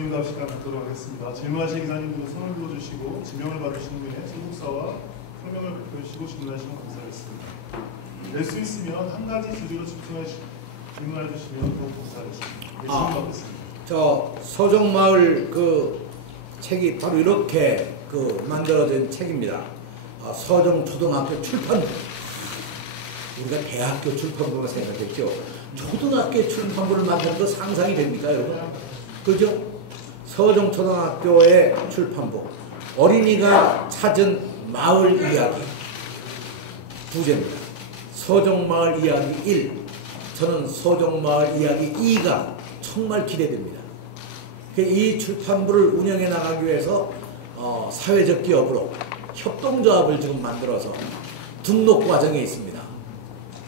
질문답 시간 갖도록 하겠습니다. 질문하신 기자님도 손을 들어주시고 지명을 받으시는 분의 소속사와 성명을 발표해주시고 질문하시면 감사하겠습니다. 낼 수 있으면 한 가지 주제로 집중하시 질문해 주시면 더욱 감사하겠습니다. 질문 받겠습니다. 저 서정마을 그 책이 바로 이렇게 그 만들어진 책입니다. 서정초등학교 출판부. 우리가 대학교 출판부가 생각했죠. 초등학교 출판부를 만드는 거 상상이 됩니까, 여러분? 그죠? 서정초등학교의 출판부. 어린이가 찾은 마을 이야기. 부제입니다. 서정마을 이야기 1. 저는 서정마을 이야기 2가 정말 기대됩니다. 이 출판부를 운영해 나가기 위해서 사회적 기업으로 협동조합을 지금 만들어서 등록 과정에 있습니다.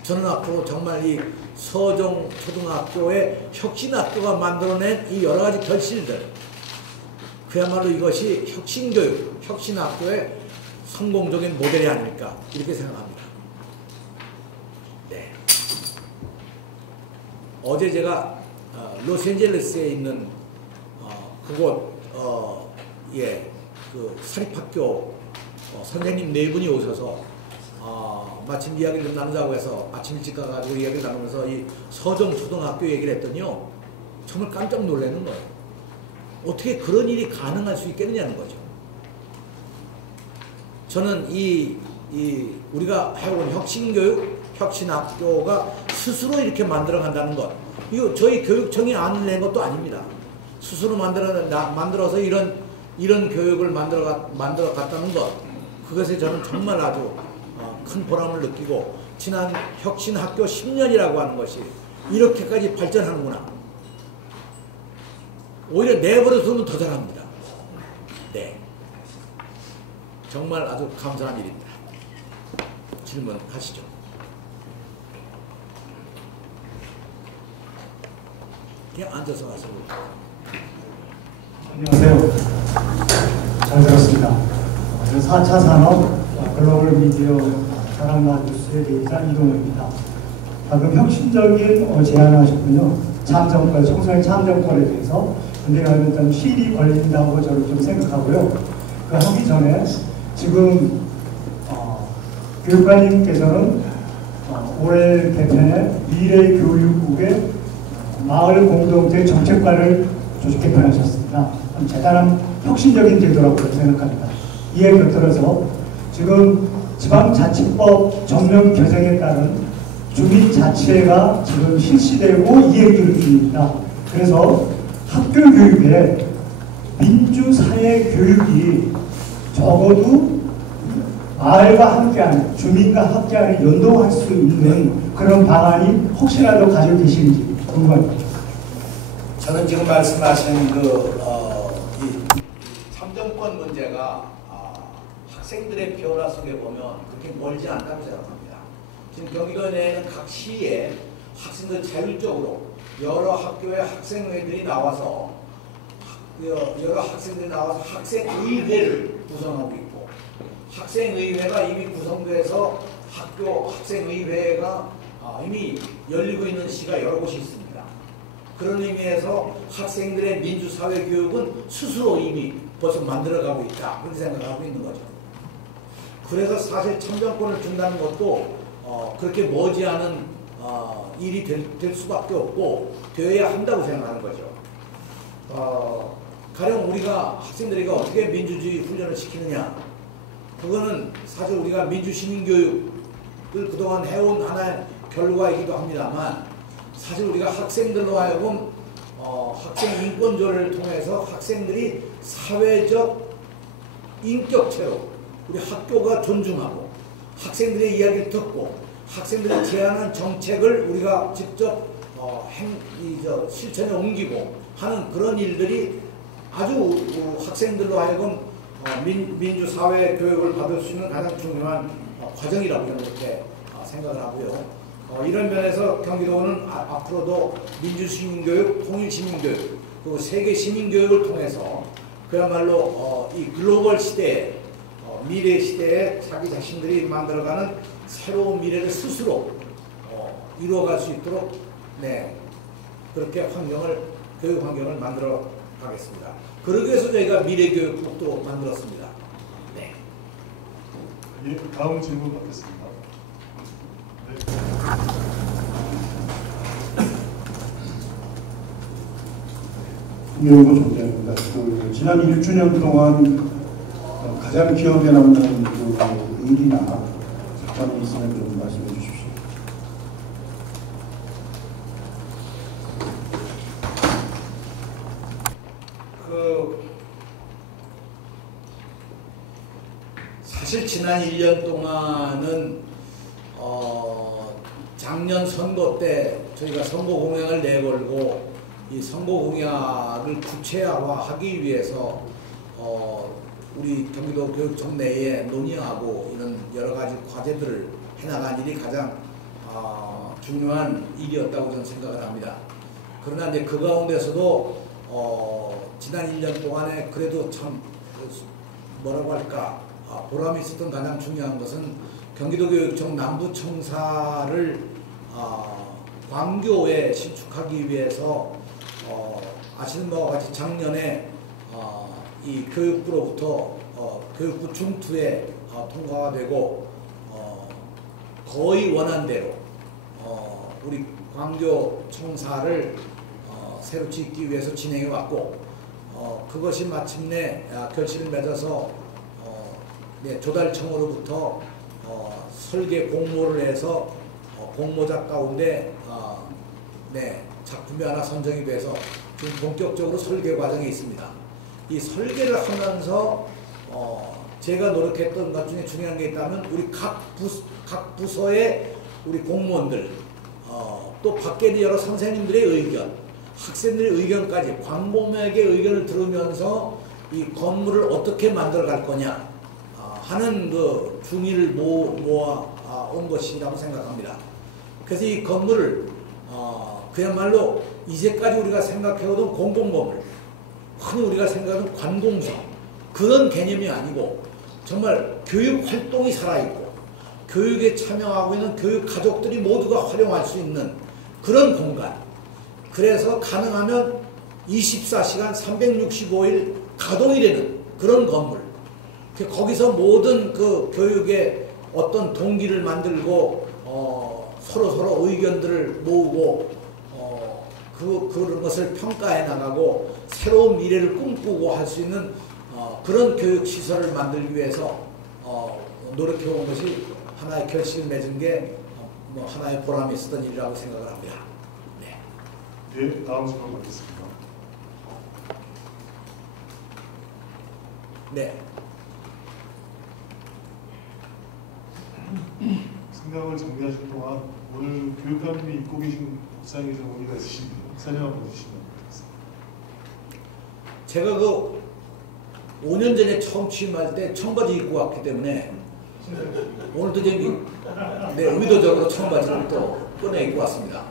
저는 앞으로 정말 이 서정초등학교의 혁신학교가 만들어낸 이 여러가지 결실들, 그야말로 이것이 혁신교육, 혁신학교의 성공적인 모델이 아닐까 이렇게 생각합니다. 네. 어제 제가 로스앤젤레스에 있는 그곳 그 사립학교 선생님 네 분이 오셔서 마침 이야기를 좀 나누자고 해서 아침 일찍 가가지고 이야기를 나누면서 이 서정초등학교 얘기를 했더니요, 정말 깜짝 놀라는 거예요. 어떻게 그런 일이 가능할 수 있겠느냐는 거죠. 저는 우리가 해온 혁신교육, 혁신학교가 스스로 이렇게 만들어간다는 것, 이거 저희 교육청이 안 낸 것도 아닙니다. 스스로 만들어서 이런 교육을 만들어 갔다는 것, 그것에 저는 정말 아주 큰 보람을 느끼고, 지난 혁신학교 10년이라고 하는 것이 이렇게까지 발전하는구나. 오히려 내버려두면 더 잘합니다. 네. 정말 아주 감사한 일입니다. 질문하시죠. 그냥 앉아서 하세요. 안녕하세요. 잘 들었습니다. 4차 산업 글로벌 미디어 자랑만 뉴스의 대의자 이동호입니다. 방금 혁신적인 제안을 하셨군요. 참정권, 청소년 참정권에 대해서. 근데 일단 실이 걸린다고 저는 좀 생각하고요. 그 하기 전에 지금 교육관님께서는 올해 개편에 미래교육국의 마을 공동체 정책과를 조직 개편하셨습니다. 대단한 혁신적인 제도라고 생각합니다. 이에 곁들여서 지금 지방자치법 전면 개정에 따른 주민자치회가 지금 실시되고 이행 중입니다. 그래서 학교 교육에 민주사회 교육이 적어도 마을과 함께하는, 주민과 함께하는 연동할 수 있는 그런 방안이 혹시라도 가지고 계신지 궁금합니다. 저는 지금 말씀하신 이 참정권 문제가 학생들의 변화 속에 보면 그렇게 멀지 않다고 생각합니다. 지금 경기도 내에는 각 시에 학생들 자율적으로 여러 학교의 학생회들이 나와서 학생의회를 구성하고 있고, 학생의회가 이미 구성돼서 학교 학생의회가 이미 열리고 있는 시가 여러 곳이 있습니다. 그런 의미에서 학생들의 민주사회 교육은 스스로 이미 벌써 만들어가고 있다, 그렇게 생각하고 있는 거죠. 그래서 사실 참정권을 준다는 것도 그렇게 머지않은 일이 될 수밖에 없고 되어야 한다고 생각하는 거죠. 가령 우리가 학생들에게 어떻게 민주주의 훈련을 시키느냐, 그거는 사실 우리가 민주시민교육을 그동안 해온 하나의 결과이기도 합니다만, 사실 우리가 학생들로 하여금 학생 인권조례를 통해서 학생들이 사회적 인격체로 우리 학교가 존중하고, 학생들의 이야기를 듣고, 학생들이 제안한 정책을 우리가 직접 실천에 옮기고 하는 그런 일들이 아주 학생들로 하여금 민주사회 교육을 받을 수 있는 가장 중요한 과정이라고 저는 그렇게 생각을 하고요. 이런 면에서 경기도는 앞으로도 민주시민교육, 통일시민교육, 그리고 세계시민교육을 통해서 그야말로 이 글로벌 시대에, 미래 시대에 자기 자신들이 만들어가는 새로운 미래를 스스로 이루어갈 수 있도록, 네, 그렇게 교육 환경을 만들어 하겠습니다. 그러기 위해서 저희가 미래교육국도 만들었습니다. 네. 예, 다음 질문 받겠습니다. 김영구 총장입니다. 지난 1주년 동안 가장 기억에 남는 일이나 사건이 있으면 좀 말씀해 주십시오. 사실 지난 1년 동안은 작년 선거 때 저희가 선거 공약을 내걸고 이 선거 공약을 구체화하기 위해서 우리 경기도 교육청 내에 논의하고 이런 여러 가지 과제들을 해나간 일이 가장 중요한 일이었다고 저는 생각을 합니다. 그러나 이제 그 가운데서도 지난 1년 동안에 그래도 참 뭐라고 할까 보람이 있었던 가장 중요한 것은 경기도교육청 남부청사를 광교에 신축하기 위해서 아시는 바와 같이 작년에 이 교육부로부터 교육부 중투에 통과가 되고 거의 원안대로 우리 광교 청사를 새로 짓기 위해서 진행해 왔고 그것이 마침내 결실을 맺어서 조달청으로부터 설계 공모를 해서 공모자 가운데 작품이 하나 선정이 돼서 지금 본격적으로 설계 과정에 있습니다. 이 설계를 하면서 제가 노력했던 것 중에 중요한 게 있다면 우리 각 부서의 우리 공무원들 또 밖에 있는 여러 선생님들의 의견, 학생들의 의견까지 광범위하게 의견을 들으면서 이 건물을 어떻게 만들어 갈 거냐 하는 그 중의를 모아 온 것이라고 생각합니다. 그래서 이 건물을 그야말로 이제까지 우리가 생각해오던 공공건물, 흔히 우리가 생각하는 관공서 그런 개념이 아니고 정말 교육 활동이 살아있고 교육에 참여하고 있는 교육 가족들이 모두가 활용할 수 있는 그런 공간. 그래서 가능하면 24시간 365일 가동이 되는 그런 건물. 거기서 모든 그 교육의 어떤 동기를 만들고 서로 의견들을 모으고 그런 것을 평가해 나가고 새로운 미래를 꿈꾸고 할 수 있는 그런 교육 시설을 만들기 위해서 노력해 온 것이 하나의 결실을 맺은 게 하나의 보람이 있었던 일이라고 생각을 합니다. 네, 다음 질문 받겠습니다. 네. 생각을 정리하실 동안 오늘 교육감님이 입고 계신 복장에 좀 의미가 있으신데요. 설명 한번 해주시면 좋겠습니다. 제가 그 5년 전에 처음 취임할 때 청바지 입고 왔기 때문에 오늘도 좀 의도적으로 청바지를 또 꺼내 입고 왔습니다.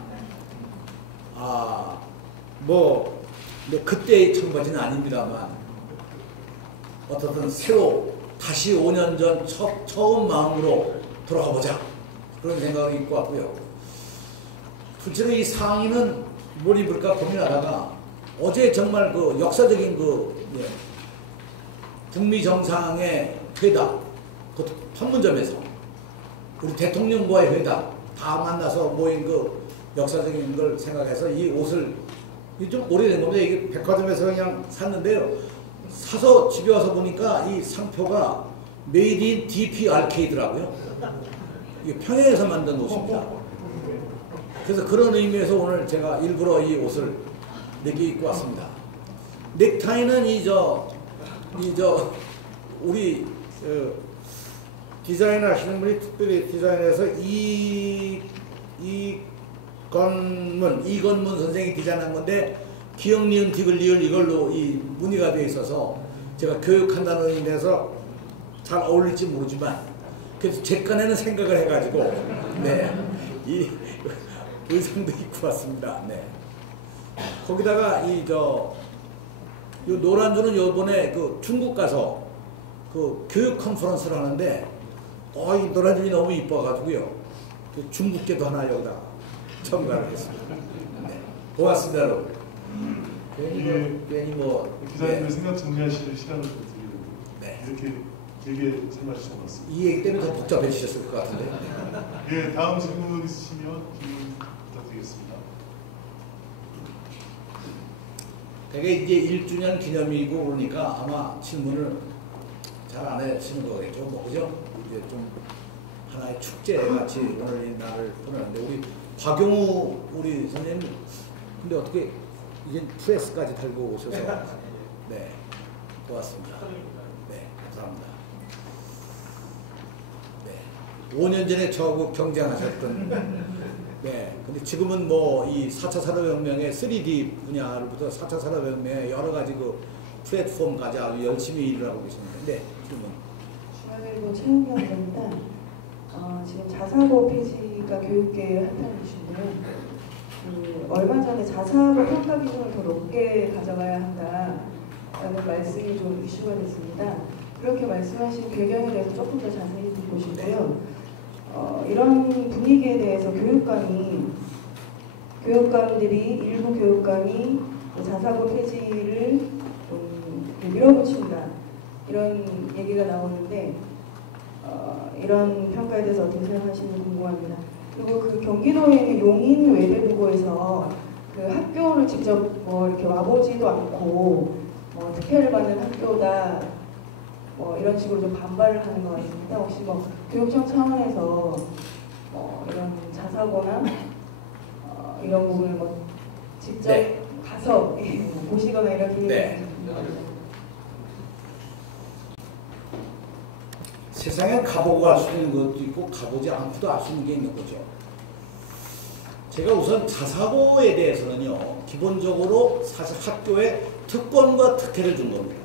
그때의 청바지는 아닙니다만 어떻든 새로 다시 5년 전 처음 마음으로 돌아가 보자 그런 생각을 입고 왔고요. 실제로 이 상의는 뭘 입을까 고민하다가 어제 정말 그 역사적인 북미 정상의 회담, 그 판문점에서 우리 대통령과의 회담 다 만나서 모인 그 역사적인 걸 생각해서 이 옷을 좀 오래된 겁니다. 이게 백화점에서 그냥 샀는데요. 사서 집에 와서 보니까 이 상표가 메이드 인 DP 아케이드라고요. 이게 평양에서 만든 옷입니다. 그래서 그런 의미에서 오늘 제가 일부러 이 옷을 4개 입고 왔습니다. 넥타이는 우리 디자인 하시는 분이 특별히 디자인해서 이건문 선생이 디자인한 건데 기역 니은 디귿 리을 이걸로 이 무늬가 되어 있어서 제가 교육한다는 의미에서 잘 어울릴지 모르지만 그래서 제 깐에는 생각을 해가지고 이 의상도 입고 왔습니다. 거기다가 요 노란주는 요번에 그 중국 가서 그 교육 컨퍼런스를 하는데 이 노란줄이 너무 이뻐가지고요. 그 중국계도 하나 여기다가 첨가를 했습니다. 고맙습니다, 여러분. 괜히 뭐 기자님들 생각 정리하실 시간을 좀 드리려고 네. 이렇게 길게 설명하신 것 같습니다. 이 얘기 때문에 더 복잡해지셨을 것 같은데. 예, 다음 질문 있으시면 질문 부탁드리겠습니다. 되게 이제 1주년 기념이고 그러니까 아마 질문을 잘 안 하시는 거겠죠. 뭐 그죠? 이제 좀 하나의 축제 같이 오늘 이 날을 보내는데 우리 박용우 우리 선생님 근데 어떻게 이제 프레스까지 달고 오셔서 네 고맙습니다. 네 감사합니다. 네 5년 전에 저하고 경쟁하셨던 네 근데 지금은 뭐 이 4차 산업혁명의 3D 분야로부터 4차 산업혁명의 여러 가지 그 플랫폼까지 아주 열심히 일을 하고 계시는데 네, 지금은 중앙일보 최은경입니다. 지금 자사고 폐지가 교육계의 핫한 이슈인데요. 얼마 전에 자사고 평가 기준을 더 높게 가져가야 한다라는 말씀이 좀 이슈가 됐습니다. 그렇게 말씀하신 배경에 대해서 조금 더 자세히 듣고 싶고요. 이런 분위기에 대해서 교육감들이 일부 교육감이 자사고 폐지를 좀 밀어붙인다 이런 얘기가 나오는데 이런 평가에 대해서 어떻게 생각하시는지 궁금합니다. 그리고 그 경기도에 있는 용인 외대부고에서 그 학교를 직접 뭐 이렇게 와보지도 않고 특혜를 받는 학교다 뭐 이런 식으로 좀 반발을 하는 것 같습니다. 혹시 뭐 교육청 차원에서 이런 자사고나 이런 부분을 뭐 직접 네. 가서 보시거나 이런 기회가 네. 세상에 가보고 알 수 있는 것도 있고 가보지 않고도 알 수 있는 게 있는 거죠. 제가 우선 자사고에 대해서는요. 기본적으로 사실 학교에 특권과 특혜를 준 겁니다.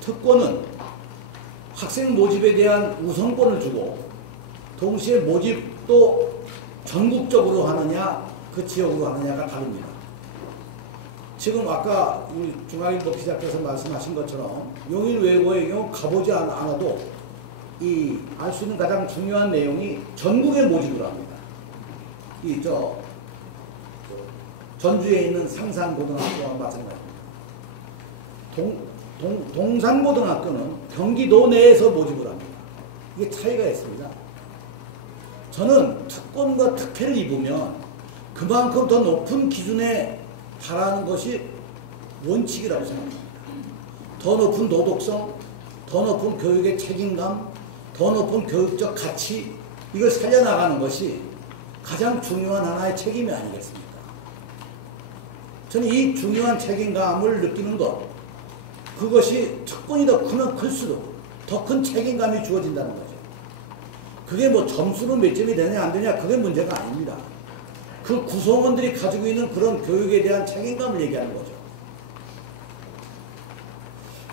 특권은 학생 모집에 대한 우선권을 주고 동시에 모집도 전국적으로 하느냐 그 지역으로 하느냐가 다릅니다. 지금 아까 우리 중앙일보 기자께서 말씀하신 것처럼 용인 외고의 경우 가보지 않아도 알 수 있는 가장 중요한 내용이 전국에 모집을 합니다. 전주에 있는 상산고등학교와 마찬가지입니다. 동산고등학교는 경기도 내에서 모집을 합니다. 이게 차이가 있습니다. 저는 특권과 특혜를 입으면 그만큼 더 높은 기준에 달하는 것이 원칙이라고 생각합니다. 더 높은 도덕성, 더 높은 교육의 책임감, 더 높은 교육적 가치 이걸 살려나가는 것이 가장 중요한 하나의 책임이 아니겠습니까? 저는 이 중요한 책임감을 느끼는 것 그것이 특권이 더 크면 클수록 더 큰 책임감이 주어진다는 거죠. 그게 뭐 점수는 몇 점이 되냐 안 되냐 그게 문제가 아닙니다. 그 구성원들이 가지고 있는 그런 교육에 대한 책임감을 얘기하는 거죠.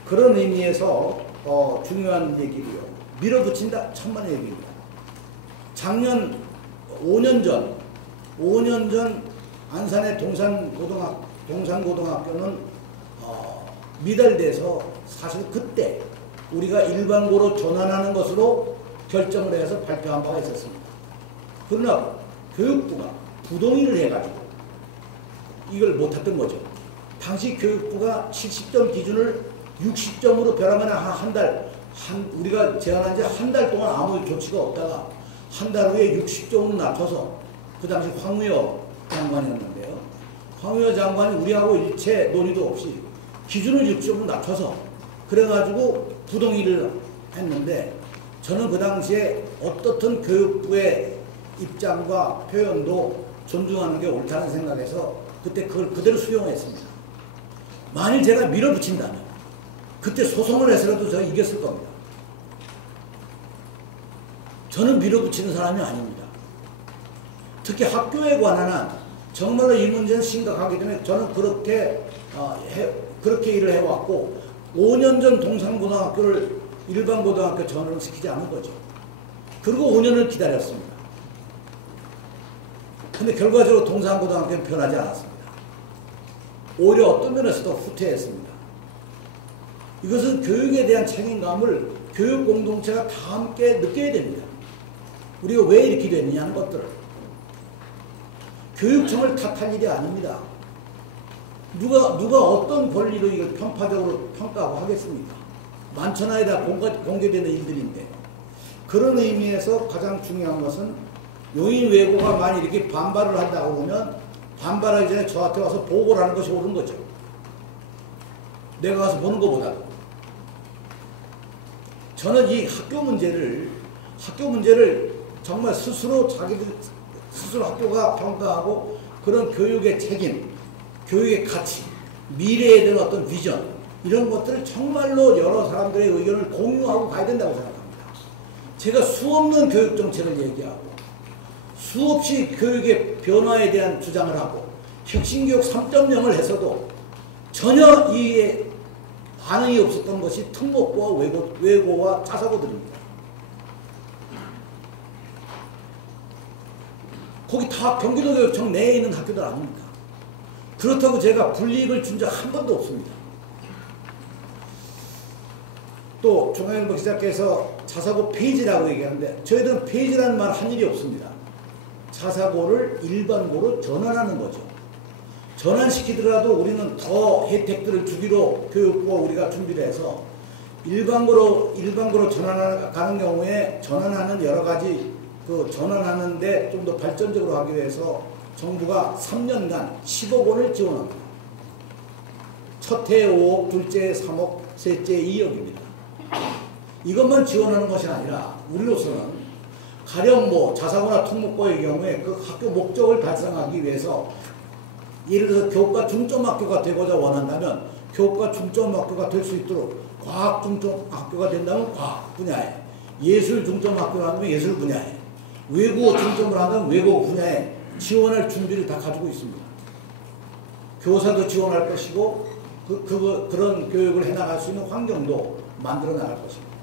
그런 의미에서 중요한 얘기고요. 밀어붙인다 천만의 얘기입니다. 작년 5년 전 안산의 동산고등학교는 미달돼서 사실 그때 우리가 일반고로 전환하는 것으로 결정을 해서 발표한 바가 있었습니다. 그러나 교육부가 부동의를 해가지고 이걸 못했던 거죠. 당시 교육부가 70점 기준을 60점으로 변하면 우리가 제안한 지 한 달 동안 아무 조치가 없다가 한 달 후에 60점으로 낮춰서 그 당시 황우여 장관이었는데요. 황우여 장관이 우리하고 일체 논의도 없이 기준을 60점으로 낮춰서 그래가지고 부동의를 했는데 저는 그 당시에 어떻든 교육부의 입장과 표현도 존중하는 게 옳다는 생각에서 그때 그걸 그대로 수용했습니다. 만일 제가 밀어붙인다면 그때 소송을 해서라도 저 이겼을 겁니다. 저는 밀어붙이는 사람이 아닙니다. 특히 학교에 관한 한 정말로 이 문제는 심각하기 때문에 저는 그렇게 일을 해왔고 5년 전 동산고등학교를 일반 고등학교 전환을 시키지 않은 거죠. 그리고 5년을 기다렸습니다. 근데 결과적으로 동산고등학교는 변하지 않았습니다. 오히려 어떤 면에서도 후퇴했습니다. 이것은 교육에 대한 책임감을 교육 공동체가 다 함께 느껴야 됩니다. 우리가 왜 이렇게 됐느냐는 것들을. 교육청을 탓할 일이 아닙니다. 누가 어떤 권리로 이걸 편파적으로 평가하고 하겠습니까? 만천하에 다 공개되는 일들인데. 그런 의미에서 가장 중요한 것은 요인 외고가 만약 이렇게 반발을 한다고 보면 반발하기 전에 저한테 와서 보고를 하는 것이 옳은 거죠. 내가 가서 보는 것보다도. 저는 이 학교 문제를 정말 스스로 학교가 평가하고 그런 교육의 책임, 교육의 가치, 미래에 대한 어떤 비전, 이런 것들을 정말로 여러 사람들의 의견을 공유하고 가야 된다고 생각합니다. 제가 수없는 교육 정책을 얘기하고 수없이 교육의 변화에 대한 주장을 하고 혁신교육 3.0을 해서도 전혀 이에 반응이 없었던 것이 특목고와 외고와 자사고들입니다. 거기 다 경기도교육청 내에 있는 학교들 아닙니까? 그렇다고 제가 불이익을 준 적 한 번도 없습니다. 또 중앙일보 기자께서 자사고 폐지라고 얘기하는데 저희들은 폐지라는 말 한 일이 없습니다. 자사고를 일반고로 전환하는 거죠. 전환시키더라도 우리는 더 혜택들을 주기로 교육부가 우리가 준비를 해서 일반고로 전환하는 경우에 전환하는 여러 가지 전환하는데 좀 더 발전적으로 하기 위해서 정부가 3년간 10억 원을 지원합니다. 첫해 5억, 둘째 3억, 셋째 2억입니다. 이것만 지원하는 것이 아니라 우리로서는 가령 자사고나 특목고의 경우에 그 학교 목적을 달성하기 위해서 예를 들어서 교과 중점학교가 되고자 원한다면 교과 중점학교가 될 수 있도록 과학 중점학교가 된다면 과학 분야에, 예술 중점학교를 한다면 예술 분야에, 외국어 중점을 한다면 외국어 분야에 지원할 준비를 다 가지고 있습니다. 교사도 지원할 것이고 그런 교육을 해나갈 수 있는 환경도 만들어 나갈 것입니다.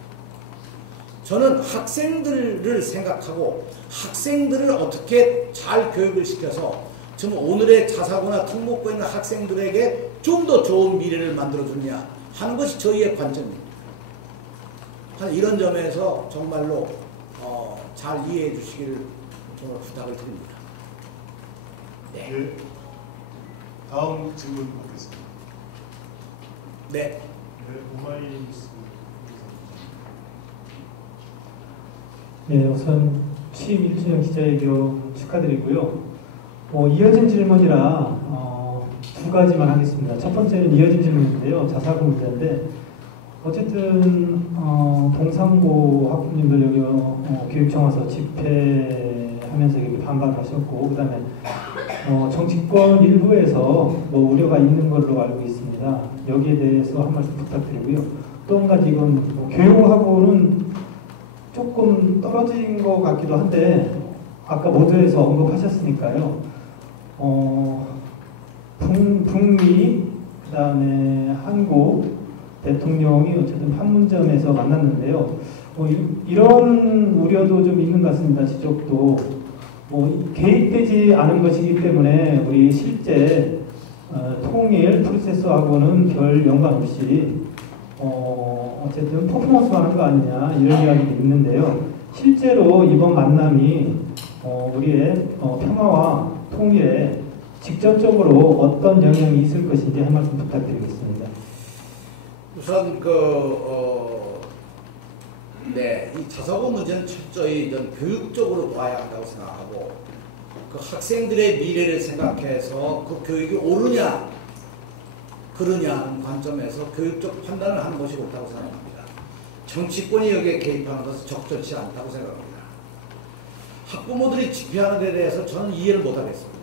저는 학생들을 생각하고 학생들을 어떻게 잘 교육을 시켜서 지금 오늘의 자사고나 특목고에 있는 학생들에게 좀 더 좋은 미래를 만들어주냐 하는 것이 저희의 관점입니다. 이런 점에서 정말로 잘 이해해 주시기를 정말 부탁을 드립니다. 네. 네. 다음 질문 받겠습니다. 네. 네, 오마이뉴스. 네, 우선 취임 1주년 기자회견 축하드리고요. 이어진 질문이라 두 가지만 하겠습니다. 첫 번째는 이어진 질문인데요. 자사고 문제인데 어쨌든 동상고 학부님들 여기 교육청 와서 집회하면서 여기 반발하셨고 그다음에 정치권 일부에서 우려가 있는 걸로 알고 있습니다. 여기에 대해서 한 말씀 부탁드리고요. 또 한 가지 이건 교육하고는 조금 떨어진 것 같기도 한데 아까 모두에서 언급하셨으니까요. 북미 그다음에 한국 대통령이 어쨌든 판문점에서 만났는데요. 이런 우려도 좀 있는 것 같습니다. 지적도 개입되지 않은 것이기 때문에 우리 실제 통일 프로세스하고는 별 연관 없이 어쨌든 퍼포먼스만 한 거 아니냐 이런 이야기도 있는데요. 실제로 이번 만남이 우리의 평화와 통일에 직접적으로 어떤 영향이 있을 것인지 한 말씀 부탁드리겠습니다. 우선 이 자사고 문제는 철저히 교육적으로 봐야 한다고 생각하고 그 학생들의 미래를 생각해서 그 교육이 옳으냐 그러냐 하는 관점에서 교육적 판단을 하는 것이 옳다고 생각합니다. 정치권이 여기에 개입하는 것은 적절치 않다고 생각합니다. 학부모들이 집회하는 데 대해서 저는 이해를 못하겠습니다.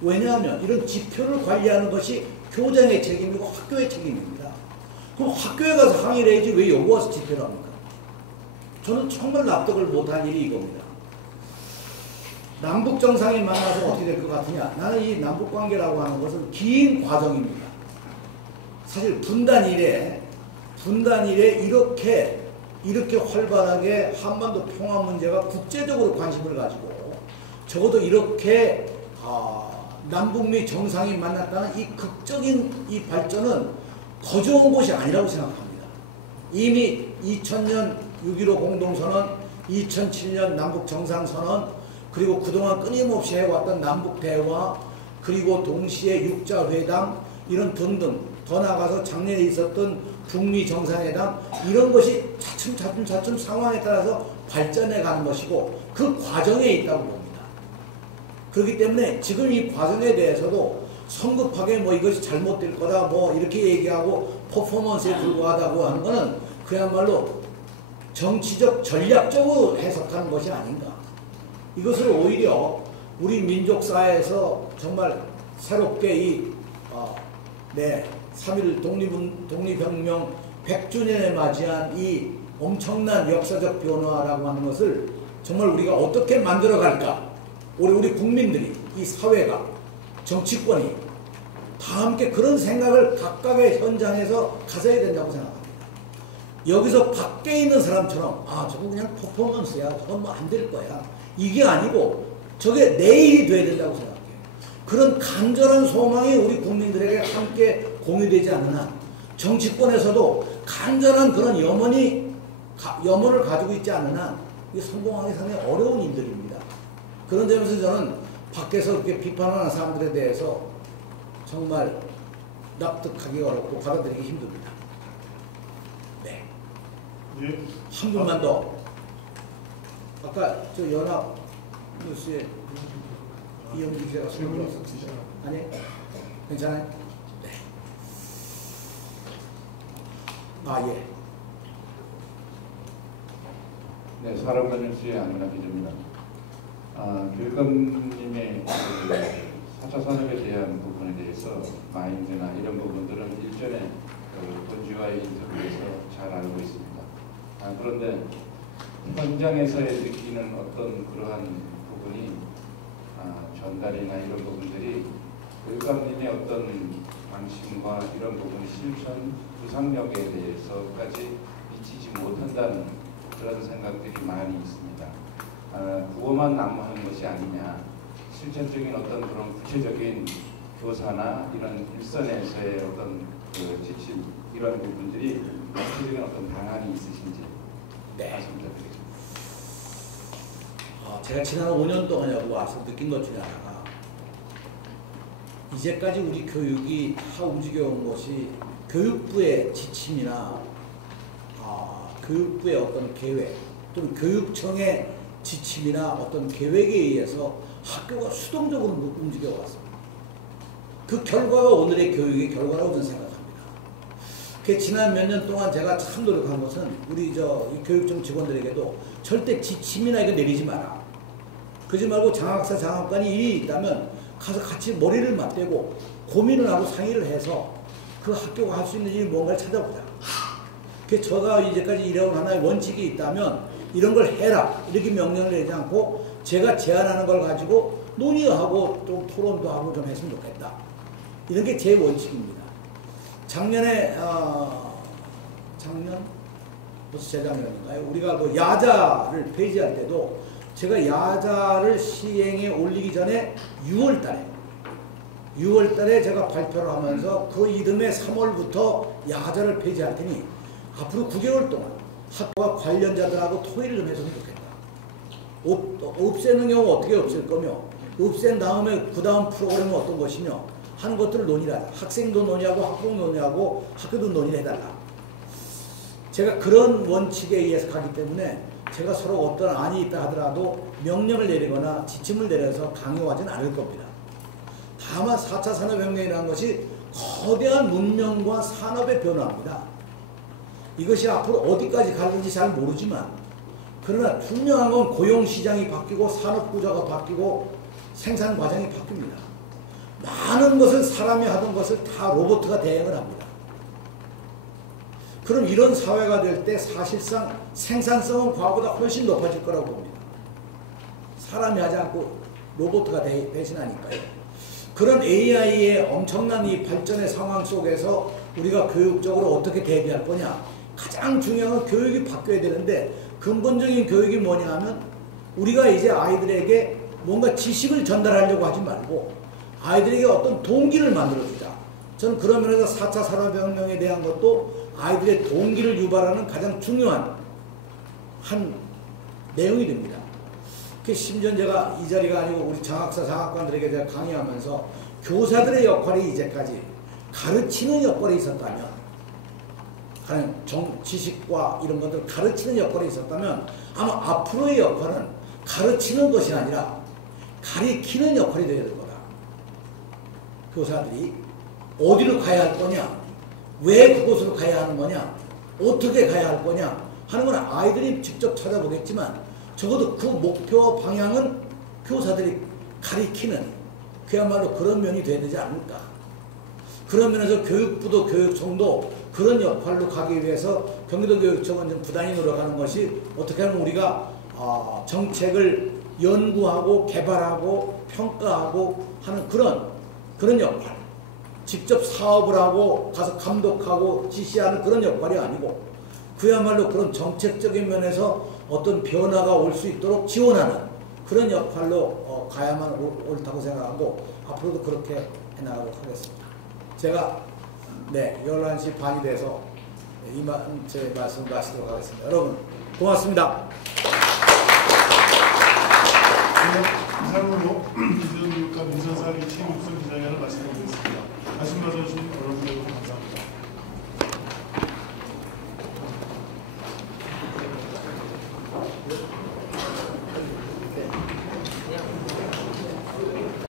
왜냐하면 이런 지표를 관리하는 것이 교장의 책임이고 학교의 책임입니다. 그럼 학교에 가서 항의를 해야지 왜 여기 와서 집회를 합니까? 저는 정말 납득을 못한 일이 이겁니다. 남북 정상이 만나서 어떻게 될 것 같으냐? 나는 이 남북 관계라고 하는 것은 긴 과정입니다. 사실 분단 이래 이렇게 활발하게 한반도 평화 문제가 국제적으로 관심을 가지고 적어도 이렇게 남북미 정상이 만났다는 이 극적인 이 발전은 거저온 것이 아니라고 생각합니다. 이미 2000년 6.15 공동선언, 2007년 남북 정상선언, 그리고 그동안 끊임없이 해왔던 남북 대화, 그리고 동시에 육자회담 이런 등등 더 나아가서 작년에 있었던 북미 정상회담 이런 것이 차츰 상황에 따라서 발전해 가는 것이고 그 과정에 있다고 봅니다. 그렇기 때문에 지금 이 과정에 대해서도 성급하게 뭐 이것이 잘못될 거다 뭐 이렇게 얘기하고 퍼포먼스에 불과하다고 하는 것은 그야말로 정치적 전략적으로 해석하는 것이 아닌가. 이것을 오히려 우리 민족사회에서 정말 새롭게 3.1 독립혁명 100주년에 맞이한 이 엄청난 역사적 변화라고 하는 것을 정말 우리가 어떻게 만들어갈까. 우리 국민들이, 이 사회가, 정치권이 다 함께 그런 생각을 각각의 현장에서 가져야 된다고 생각합니다. 여기서 밖에 있는 사람처럼 저건 그냥 퍼포먼스야, 저건 뭐 안 될 거야, 이게 아니고 저게 내일이 돼야 된다고 생각해요. 그런 간절한 소망이 우리 국민들에게 함께 공유되지 않는 한 정치권에서도 간절한 그런 염원을 가지고 있지 않는 한 이게 성공하기 상당히 어려운 일들입니다. 그런 점에서 저는 밖에서 그렇게 비판하는 사람들에 대해서 정말 납득하기 어렵고 받아들이기 힘듭니다. 네. 예. 한 분만 더. 아까 저 연합 뉴스에 이영기 기자가 질문이 들어왔었죠. 있으시죠? 아니? 괜찮아요? 네. 예. 네, 사람관뉴스의 안민아 기자입니다. 교육감님의 4차 산업에 대한 부분에 대해서 마인드나 이런 부분들은 일전에 본주와의 인터뷰에서 잘 알고 있습니다. 그런데 현장에서의 느끼는 어떤 그러한 부분이 전달이나 이런 부분들이 교육감님의 어떤 방침과 이런 부분이 실천 구상력에 대해서까지 미치지 못한다는 그런 생각들이 많이 있습니다. 구호만 난무하는 것이 아니냐, 실천적인 어떤 그런 구체적인 교사나 이런 일선에서의 어떤 그 지침 이런 부분들이 구체적인 어떤 방안이 있으신지 말씀 부탁드리겠습니다. 제가 지난 5년 동안 여기 와서 느낀 것 중에 하나가 이제까지 우리 교육이 다 움직여온 것이 교육부의 지침이나 교육부의 어떤 계획 또는 교육청의 지침이나 어떤 계획에 의해서 학교가 수동적으로 움직여왔습니다. 그 결과가 오늘의 교육의 결과라고 저는 생각합니다. 지난 몇 년 동안 제가 참 노력한 것은 우리 이 교육청 직원들에게도 절대 지침이나 이거 내리지 마라. 그러지 말고 장학사 장학관이 일이 있다면 가서 같이 머리를 맞대고 고민을 하고 상의를 해서 그 학교가 할 수 있는 일이 뭔가를 찾아보자. 제가 이제까지 이래온 하나의 원칙이 있다면 이런 걸 해라 이렇게 명령을 내지 않고 제가 제안하는 걸 가지고 논의하고 좀 토론도 하고 좀 했으면 좋겠다. 이런 게 제 원칙입니다. 작년 벌써 재작년인가요? 우리가 그 야자를 폐지할 때도 제가 야자를 시행에 올리기 전에 6월달에 제가 발표를 하면서 그 이듬해 3월부터 야자를 폐지할 테니 앞으로 9개월 동안 학교와 관련자들하고 토의를 좀 했으면 좋겠다. 없애는 경우 어떻게 없앨 거며 없앤 다음에 그 다음 프로그램은 어떤 것이며 하는 것들을 논의를 하자. 학생도 논의하고 학부모 논의하고 학교도 논의를 해달라. 제가 그런 원칙에 의해서 가기 때문에 제가 서로 어떤 안이 있다 하더라도 명령을 내리거나 지침을 내려서 강요하지는 않을 겁니다. 다만 4차 산업혁명이라는 것이 거대한 문명과 산업의 변화입니다. 이것이 앞으로 어디까지 가는지 잘 모르지만 그러나 분명한 건 고용시장이 바뀌고 산업구조가 바뀌고 생산 과정이 바뀝니다. 많은 것을 사람이 하던 것을 다 로봇가 대행을 합니다. 그럼 이런 사회가 될 때 사실상 생산성은 과거보다 훨씬 높아질 거라고 봅니다. 사람이 하지 않고 로봇가 대신하니까요. 그런 AI의 엄청난 이 발전의 상황 속에서 우리가 교육적으로 어떻게 대비할 거냐. 가장 중요한 건 교육이 바뀌어야 되는데 근본적인 교육이 뭐냐 하면 우리가 이제 아이들에게 뭔가 지식을 전달하려고 하지 말고 아이들에게 어떤 동기를 만들어주자. 저는 그런 면에서 4차 산업혁명에 대한 것도 아이들의 동기를 유발하는 가장 중요한 한 내용이 됩니다. 심지어 제가 이 자리가 아니고 우리 장학사 장학관들에게 제가 강의하면서 교사들의 역할이 이제까지 가르치는 역할이 있었다면, 지식과 이런 것들을 가르치는 역할이 있었다면 아마 앞으로의 역할은 가르치는 것이 아니라 가리키는 역할이 되어야 될 거다. 교사들이 어디로 가야 할 거냐, 왜 그곳으로 가야 하는 거냐, 어떻게 가야 할 거냐 하는 건 아이들이 직접 찾아보겠지만 적어도 그 목표 방향은 교사들이 가리키는 그야말로 그런 면이 돼야 되지 않을까. 그런 면에서 교육부도 교육청도 그런 역할로 가기 위해서 경기도교육청은 좀 부단히 노력하는 것이 어떻게 하면 우리가 정책을 연구하고 개발하고 평가하고 하는 그런 역할, 직접 사업을 하고 가서 감독하고 지시하는 그런 역할이 아니고 그야말로 그런 정책적인 면에서 어떤 변화가 올 수 있도록 지원하는 그런 역할로 가야만 옳다고 생각하고 앞으로도 그렇게 해나가도록 하겠습니다. 제가 11시 반이 돼서 이만 제 말씀 마치도록 하겠습니다. 여러분 고맙습니다. 이상으로 이재동 교육감 인선사기 팀 육성 기자회견을 마치도록 하겠습니다.